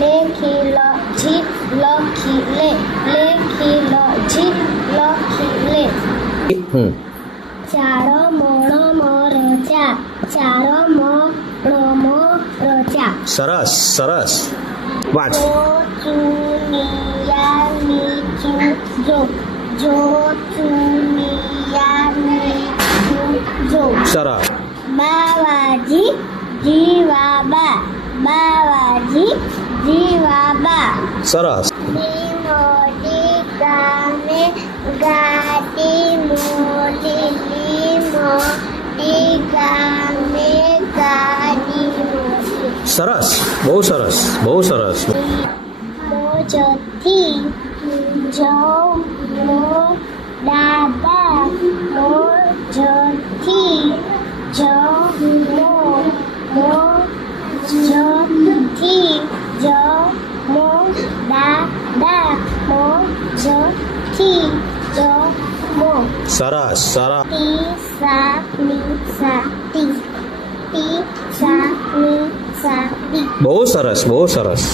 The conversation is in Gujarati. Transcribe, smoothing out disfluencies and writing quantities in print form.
લેખી લ જીત લખી લે લેખી લ જીત લખી લે ચારો મોણો મોરચા ચારો મોણો મોરચા સરસ સરસ વાંચ જો ચુનિયા નીચું જો જો ચુનિયા નીચું જો સરસ બાવાજી જીવાબા બાવાજી જીવાબા સરસ મોટી ગામે ગાતી મોલી મોટી ગામે ગાતી મોલી સરસ બહુ સરસ બહુ સરસ મોજથી જો મો દાદા મોજથી જો મો મોજથી જો મો દાદા મોજથી જો મો સરસ સરસ ટી સા ની સા ટી ટી સા ની સા ટી બહુ સરસ બહુ સરસ